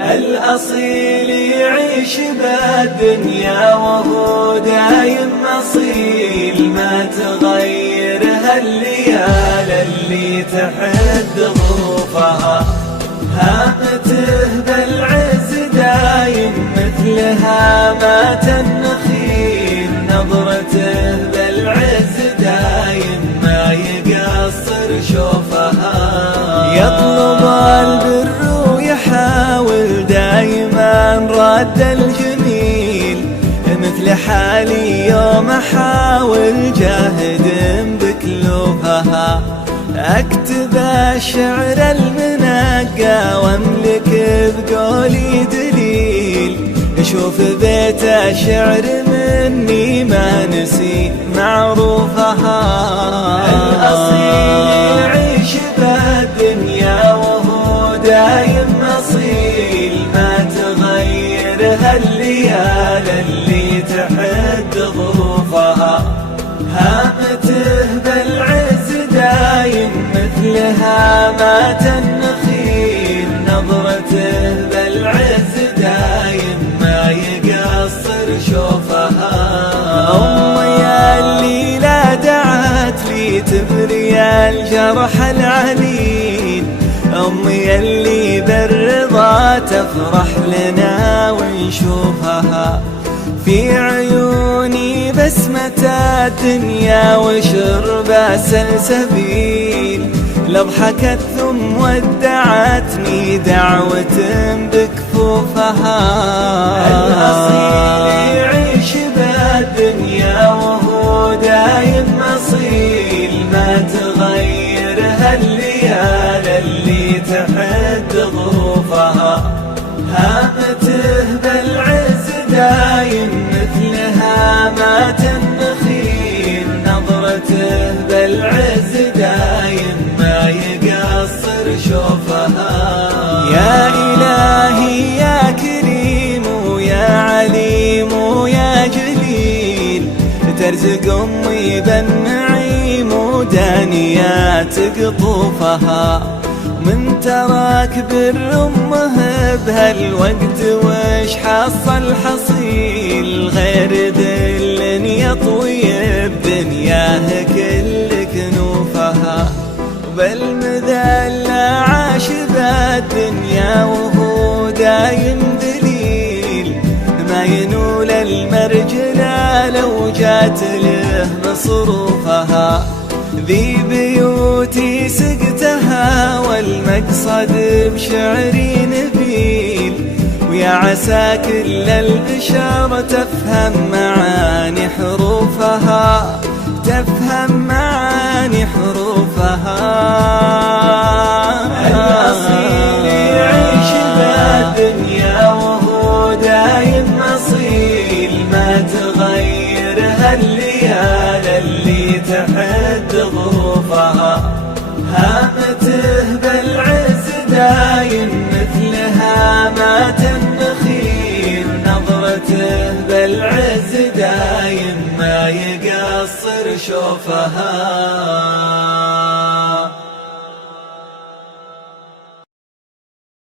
الأصيل يعيش بالدنيا وهو دايم أصيل، ما تغير هالليال اللي تحد ظروفها. هامته بالعز دايم مثل هامات النخيل، نظرته بالعز دايم ما يقصر شوفها. يطلب البر ويحاول دايما رد الجميل، مثل حالي يوم احاول جاهد بكلوفها. اكتب الشعر المنقى واملك بقولي دليل، شوف بيت الشعر مني ما نسي معروفها. الأصيل يعيش بالدنيا وهو دايم أصيل، ما تغير هالليال اللي تحد ظروفها. هامته بالعز دايم مثل هامات النخيل، نظرته بالعز دايم ما يقصر شوفها. أمي اللي لا دعت لي تبري الجرح العليل، أمي اللي بالرضا تفرح لنا ونشوفها. في عيوني بسمة الدنيا وشرب سلسبيل، لو ضحكت ثم ودعتني دعوة بكفوفها. الأصيل يعيش بالدنيا وهو دايم أصيل، ما تغير هالليال اللي تحد ظروفها. هامته بالعز دايم مثل هامات النخيل، نظرته بالعز دايم ما يقصر شوفها. يا إلهي يا كريم ويا عليم ويا جليل، ترزق أمي بالنعيم ودانيات قطوفها. من تراك بر أمه بهالوقت وش حصل حصيل، غير ذل يطوي بدنياه كل كنوفها. بالمذل عاش بالدنيا وهو دايم ذليل، ما ينول المرجلة لو جات له مصروفها. ذي بيوتي سقتها والمقصد بشعري نبيل، ويا عسى كل البشر تفهم معاني حروفها، تفهم معاني حروفها. الأصيل يعيش بالدنيا وهو دايم أصيل، ما تغير هالليال اللي تحد ظروفها. هامته بالعز دايم مثل هامات النخيل، نظرته بالعز دايم ما يقصر شوفها.